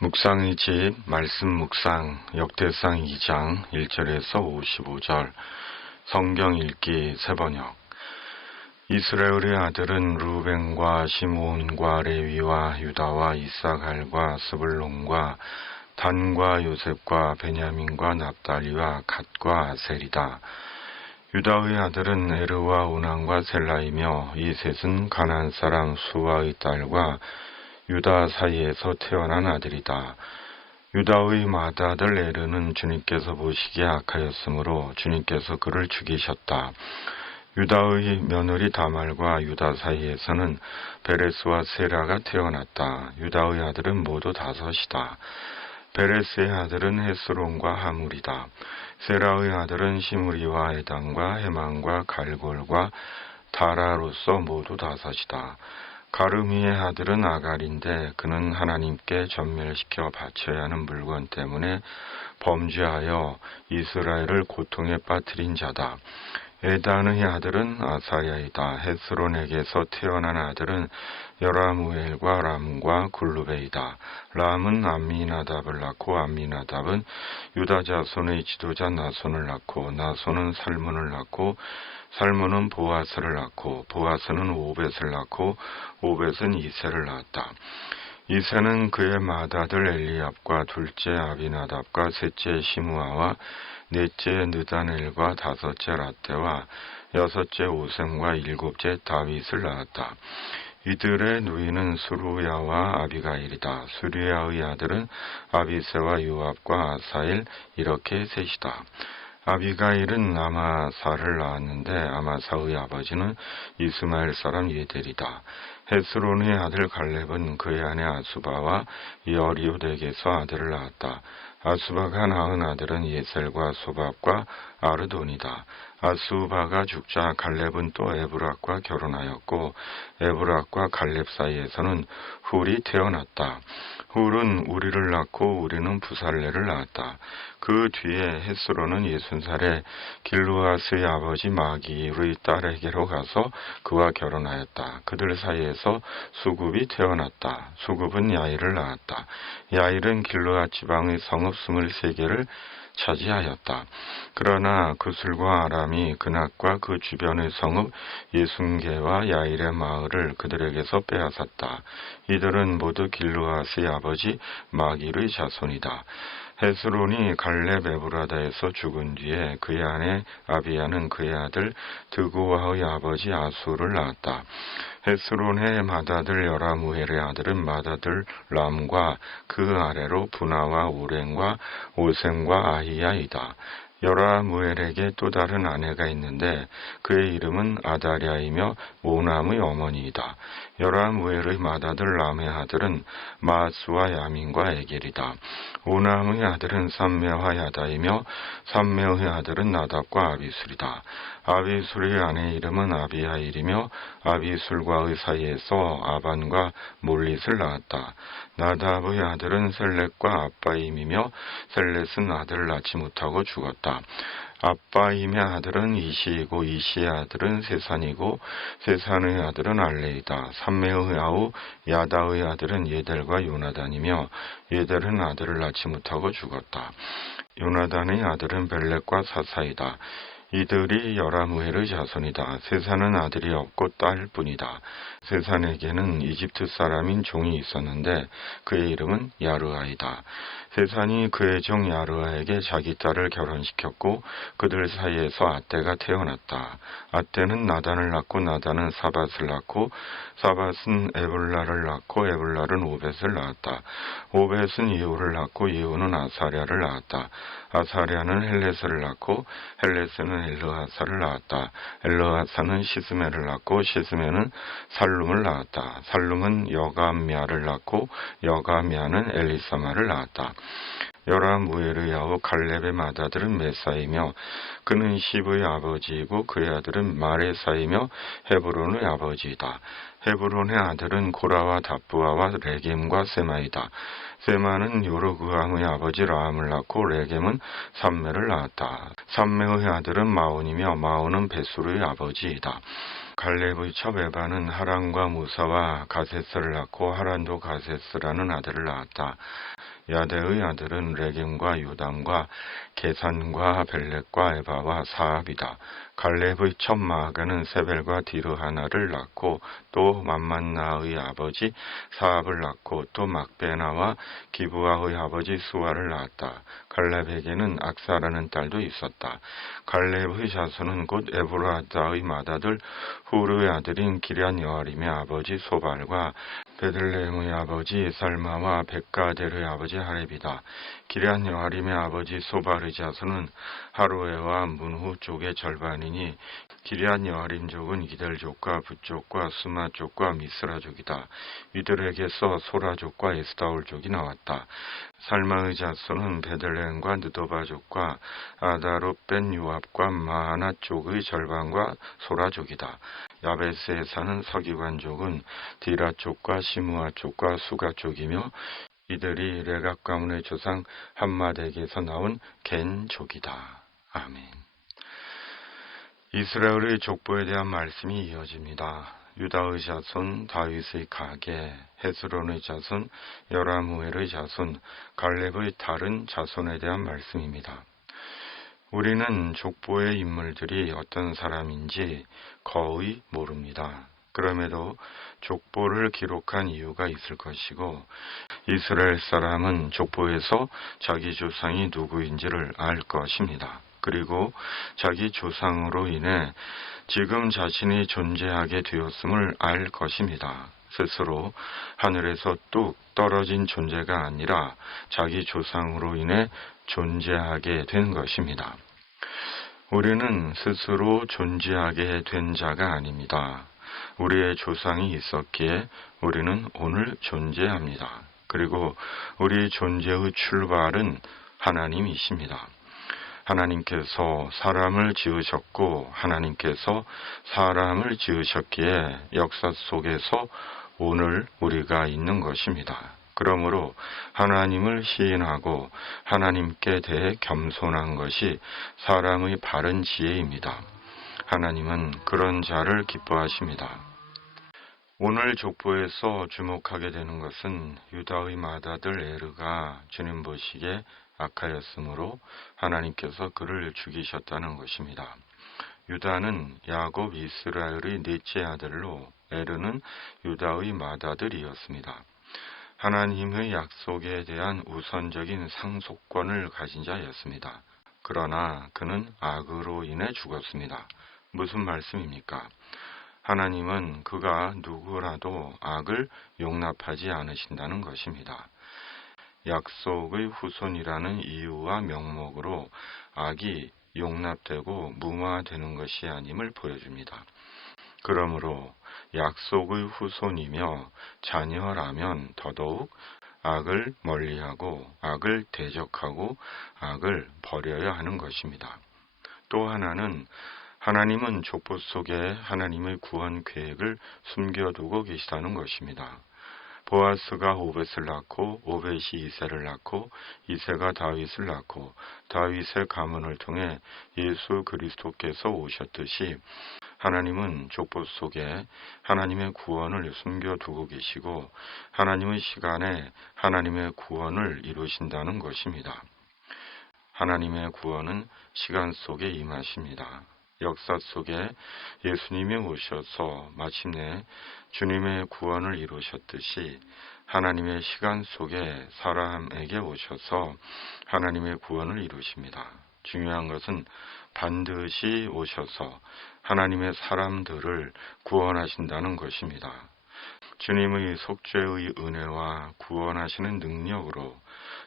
묵상의 집 말씀 묵상 역대상 2장 1절에서 55절 성경 읽기 새번역. 이스라엘의 아들은 루벤과 시므온과 레위와 유다와 이사갈과 스불론과 단과 요셉과 베냐민과 납달리와 갓과 아셀이다. 유다의 아들은 에르와 오난과 셀라이며 이 셋은 가나안 사람 수아의 딸과 유다 사이에서 태어난 아들이다. 유다의 맏아들 에르는 주님께서 보시기에 악하였으므로 주님께서 그를 죽이셨다. 유다의 며느리 다말과 유다 사이에서는 베레스와 세라가 태어났다. 유다의 아들은 모두 5이다. 베레스의 아들은 헤스론과 하물이다. 세라의 아들은 시므리와 에단과 헤만과 갈골과 다라로서 모두 5이다. 가르미의 아들은 아갈인데 그는 하나님께 전멸시켜 바쳐야 하는 물건 때문에 범죄하여 이스라엘을 고통에 빠뜨린 자다. 에단의 아들은 아사야이다. 헤스론에게서 태어난 아들은 여라무엘과 람과 굴루베이다. 람은 암미나답을 낳고 암미나답은 유다 자손의 지도자 나손을 낳고 나손은 살문을 낳고 살문은 보아스를 낳고 보아스는 오벳을 낳고 오벳은 이세를 낳았다. 이세는 그의 맏아들 엘리압과 둘째 아비나답과 셋째 시므아와 넷째 느다넬과 5째 라떼와 6째 오셈과 7째 다윗을 낳았다. 이들의 누이는 수루야와 아비가일이다. 수루야의 아들은 아비세와 요압과 아사일 이렇게 셋이다. 아비가일은 아마사를 낳았는데 아마사의 아버지는 이스마엘 사람 예델이다. 헤스론의 아들 갈렙은 그의 아내 아수바와 여리오덱에서 아들을 낳았다. 아수바가 낳은 아들은 예셀과 소밥과 아르돈이다. 아수바가 죽자 갈렙은 또 에브락과 결혼하였고 에브락과 갈렙 사이에서는 훌이 태어났다. 훌은 우리를 낳고 우리는 부살레를 낳았다. 그 뒤에 헤스론은 60살에 길르앗의 아버지 마기르의 딸에게로 가서 그와 결혼하였다. 그들 사이에서 수굽이 태어났다. 수굽은 야일을 낳았다. 야일은 길르앗 지방의 성읍 23개를 차지하였다. 그러나 그술과 아람이 그낙과 그 주변의 성읍 60개와 야일의 마을을 그들에게서 빼앗았다. 이들은 모두 길르앗의 아버지 마길의 자손이다. 헤스론이 갈렙 에브라다에서 죽은 뒤에 그의 아내 아비야는 그의 아들 드고와의 아버지 아수를 낳았다. 헤스론의 맏아들 여라무엘의 아들은 맏아들 람과 그 아래로 분하와 우렌과 오셈과 아히야이다. 여라무엘에게 또 다른 아내가 있는데 그의 이름은 아다랴이며 오남의 어머니이다. 여라무엘의 맏아들 람의 아들은 마스와 야민과 에겔이다. 오남의 아들은 삼메와 야다이며 삼메의 아들은 나답과 아비술이다. 아비술의 아내의 이름은 아비하일이며 아비술과의 사이에서 아반과 몰릿을 낳았다. 나답의 아들은 셀렛과 아빠임이며 셀렛은 아들을 낳지 못하고 죽었다. 아빠임의 아들은 이시이고 이시의 아들은 세산이고 세산의 아들은 알레이다. 삼메의 아우 야다의 아들은 예델과 요나단이며 예델은 아들을 낳지 못하고 죽었다. 요나단의 아들은 벨렉과 사사이다. 이들이 여라무엘의 자손이다. 세산은 아들이 없고 딸뿐이다. 세산에게는 이집트 사람인 종이 있었는데 그의 이름은 야르아이다. 세산이 그의 종 야르아에게 자기 딸을 결혼시켰고 그들 사이에서 아떼가 태어났다. 아떼는 나단을 낳고 나단은 사밧을 낳고 사밧은 에블라를 낳고 에블라는 오벳을 낳았다. 오벳은 이후를 낳고 이후는 아사랴를 낳았다. 아사랴는 헬레스를 낳고 헬레스는 엘르하사를 낳았다. 엘르하사는 시스메를 낳고 시스메는 살룸을 낳았다. 살룸은 여가미아를 낳고 여가미아는 엘리사마를 낳았다. 여라무엘의 아우 갈렙의 맏아들은 메사이며 그는 시브의 아버지이고 그의 아들은 마레사이며 헤브론의 아버지이다. 헤브론의 아들은 고라와 다부아와 레겜과 세마이다. 세마는 요르그암의 아버지 라함을 낳고 레겜은 삼메를 낳았다. 삼메의 아들은 마온이며 마온은 베수르의 아버지이다. 갈렙의 첩 에바는 하란과 무사와 가세스를 낳고 하란도 가세스라는 아들을 낳았다. 야대의 아들은 레겜과 요담과 게산과 벨렉과 에바와 사압이다. 갈렙의 첫 마아가는 세벨과 디르하나를 낳고 또 맘만나의 아버지 사압을 낳고 또 막베나와 기브아의 아버지 수아를 낳았다. 갈렙에게는 악사라는 딸도 있었다. 갈렙의 자손은 곧 에브라다의 맏아들 후르의 아들인 기럇 여아림의 아버지 소발과 베들레헴의 아버지 살마와 백가델의 아버지 하렙이다. 기럇 여아림의 아버지 소발의 자손은 하루에와 문후 쪽의 절반이니 기럇 여아림족은 기델족과 붓족과 수마족과 미스라족이다. 이들에게서 소라족과 에스다올족이 나왔다. 살마의 자손은 베들레헴과 느도바족과 아다롯 벤 요압과 마하나 쪽의 절반과 소라족이다. 야베스에 사는 서기관족은 디라 쪽과 시므아 쪽과 수가 쪽이며 이들이 레갑 가문의 조상 함마덱에서 나온 겐족이다. 아멘. 이스라엘의 족보에 대한 말씀이 이어집니다. 유다의 자손, 다윗의 가계, 헤스론의 자손, 여라무엘의 자손, 갈렙의 다른 자손에 대한 말씀입니다. 우리는 족보의 인물들이 어떤 사람인지 거의 모릅니다. 그럼에도 족보를 기록한 이유가 있을 것이고 이스라엘 사람은 족보에서 자기 조상이 누구인지를 알 것입니다. 그리고 자기 조상으로 인해 지금 자신이 존재하게 되었음을 알 것입니다. 스스로 하늘에서 뚝 떨어진 존재가 아니라 자기 조상으로 인해 존재하게 된 것입니다. 우리는 스스로 존재하게 된 자가 아닙니다. 우리의 조상이 있었기에 우리는 오늘 존재합니다. 그리고 우리 존재의 출발은 하나님이십니다. 하나님께서 사람을 지으셨고 하나님께서 사람을 지으셨기에 역사 속에서 오늘 우리가 있는 것입니다. 그러므로 하나님을 시인하고 하나님께 대해 겸손한 것이 사람의 바른 지혜입니다. 하나님은 그런 자를 기뻐하십니다. 오늘 족보에서 주목하게 되는 것은 유다의 맏아들 에르가 주님 보시기에 악하였으므로 하나님께서 그를 죽이셨다는 것입니다. 유다는 야곱 이스라엘의 넷째 아들로 에르는 유다의 맏아들이었습니다. 하나님의 약속에 대한 우선적인 상속권을 가진 자였습니다. 그러나 그는 악으로 인해 죽었습니다. 무슨 말씀입니까? 하나님은 그가 누구라도 악을 용납하지 않으신다는 것입니다. 약속의 후손이라는 이유와 명목으로 악이 용납되고 무마되는 것이 아님을 보여줍니다. 그러므로 약속의 후손이며 자녀라면 더더욱 악을 멀리하고 악을 대적하고 악을 버려야 하는 것입니다. 또 하나는 하나님은 족보 속에 하나님의 구원 계획을 숨겨두고 계시다는 것입니다. 보아스가 오벳을 낳고 오벳이 이새를 낳고 이새가 다윗을 낳고 다윗의 가문을 통해 예수 그리스도께서 오셨듯이 하나님은 족보 속에 하나님의 구원을 숨겨두고 계시고 하나님의 시간에 하나님의 구원을 이루신다는 것입니다. 하나님의 구원은 시간 속에 임하십니다. 역사 속에 예수님이 오셔서 마침내 주님의 구원을 이루셨듯이 하나님의 시간 속에 사람에게 오셔서 하나님의 구원을 이루십니다. 중요한 것은 반드시 오셔서 하나님의 사람들을 구원하신다는 것입니다. 주님의 속죄의 은혜와 구원하시는 능력으로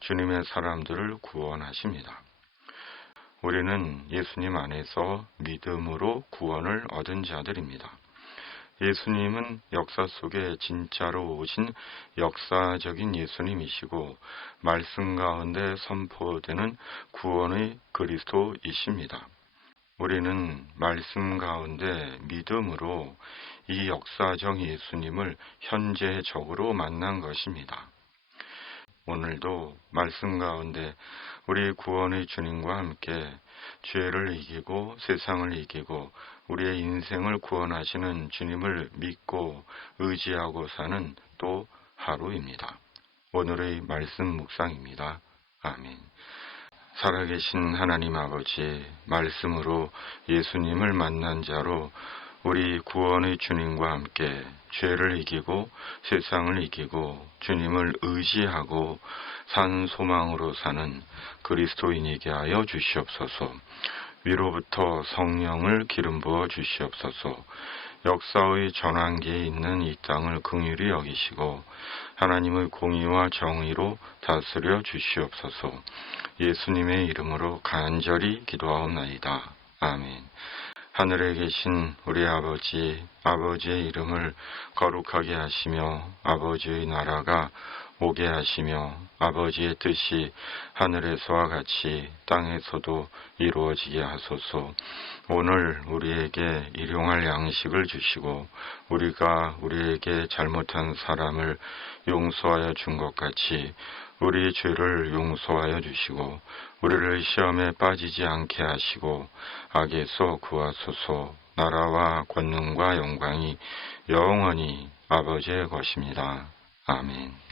주님의 사람들을 구원하십니다. 우리는 예수님 안에서 믿음으로 구원을 얻은 자들입니다. 예수님은 역사 속에 진짜로 오신 역사적인 예수님이시고 말씀 가운데 선포되는 구원의 그리스도이십니다. 우리는 말씀 가운데 믿음으로 이 역사적 예수님을 현재적으로 만난 것입니다. 오늘도 말씀 가운데 우리 구원의 주님과 함께 죄를 이기고 세상을 이기고 우리의 인생을 구원하시는 주님을 믿고 의지하고 사는 또 하루입니다. 오늘의 말씀 묵상입니다. 아멘. 살아계신 하나님 아버지, 말씀으로 예수님을 만난 자로 우리 구원의 주님과 함께 죄를 이기고 세상을 이기고 주님을 의지하고 산 소망으로 사는 그리스도인이게 하여 주시옵소서. 위로부터 성령을 기름 부어 주시옵소서. 역사의 전환기에 있는 이 땅을 긍휼히 여기시고 하나님의 공의와 정의로 다스려 주시옵소서. 예수님의 이름으로 간절히 기도하옵나이다. 아멘. 하늘에 계신 우리 아버지, 아버지의 이름을 거룩하게 하시며 아버지의 나라가 오게 하시며 아버지의 뜻이 하늘에서와 같이 땅에서도 이루어지게 하소서. 오늘 우리에게 일용할 양식을 주시고 우리가 우리에게 잘못한 사람을 용서하여 준 것 같이 우리 죄를 용서하여 주시고 우리를 시험에 빠지지 않게 하시고 악에서 구하소서. 나라와 권능과 영광이 영원히 아버지의 것입니다. 아멘.